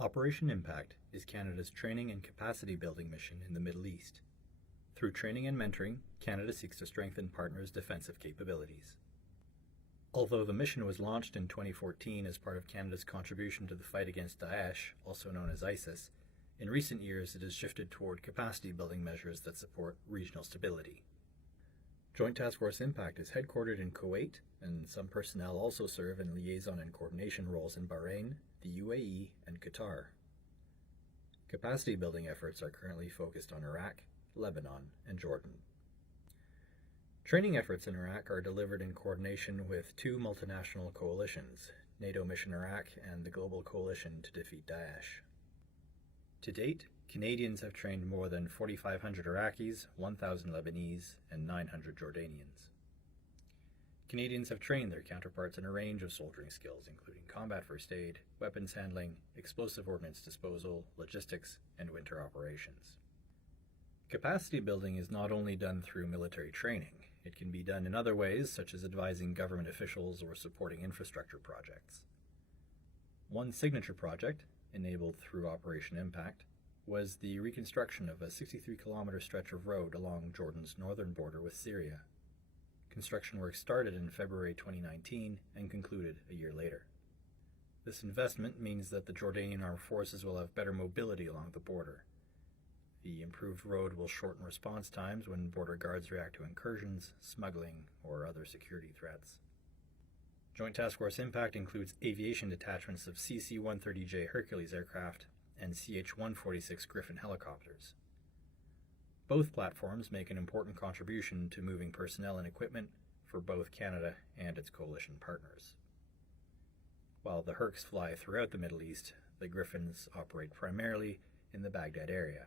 Operation Impact is Canada's training and capacity building mission in the Middle East. Through training and mentoring, Canada seeks to strengthen partners' defensive capabilities. Although the mission was launched in 2014 as part of Canada's contribution to the fight against Daesh, also known as ISIS, in recent years it has shifted toward capacity building measures that support regional stability. Joint Task Force Impact is headquartered in Kuwait, and some personnel also serve in liaison and coordination roles in Bahrain, the UAE, and Qatar. Capacity building efforts are currently focused on Iraq, Lebanon, and Jordan. Training efforts in Iraq are delivered in coordination with two multinational coalitions, NATO Mission Iraq and the Global Coalition to Defeat Daesh. To date, Canadians have trained more than 4,500 Iraqis, 1,000 Lebanese, and 900 Jordanians. Canadians have trained their counterparts in a range of soldiering skills, including combat first aid, weapons handling, explosive ordnance disposal, logistics, and winter operations. Capacity building is not only done through military training. It can be done in other ways, such as advising government officials or supporting infrastructure projects. One signature project, enabled through Operation Impact, was the reconstruction of a 63-kilometer stretch of road along Jordan's northern border with Syria. Construction work started in February 2019 and concluded a year later. This investment means that the Jordanian armed forces will have better mobility along the border. The improved road will shorten response times when border guards react to incursions, smuggling, or other security threats. Joint Task Force Impact includes aviation detachments of CC-130J Hercules aircraft and CH-146 Griffin helicopters. Both platforms make an important contribution to moving personnel and equipment for both Canada and its coalition partners. While the Hercs fly throughout the Middle East, the Griffins operate primarily in the Baghdad area.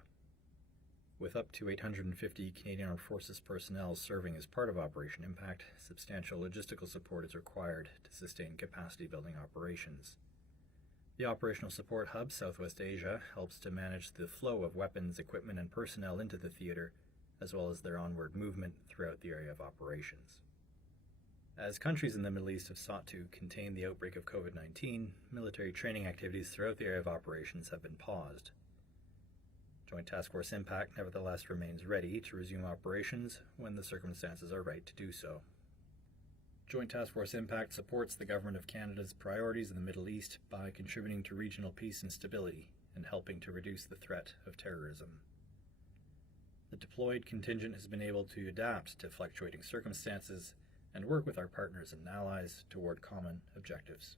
With up to 850 Canadian Armed Forces personnel serving as part of Operation Impact, substantial logistical support is required to sustain capacity-building operations. The Operational Support Hub Southwest Asia helps to manage the flow of weapons, equipment, and personnel into the theater, as well as their onward movement throughout the area of operations. As countries in the Middle East have sought to contain the outbreak of COVID-19, military training activities throughout the area of operations have been paused. Joint Task Force Impact nevertheless remains ready to resume operations when the circumstances are right to do so. Joint Task Force Impact supports the Government of Canada's priorities in the Middle East by contributing to regional peace and stability and helping to reduce the threat of terrorism. The deployed contingent has been able to adapt to fluctuating circumstances and work with our partners and allies toward common objectives.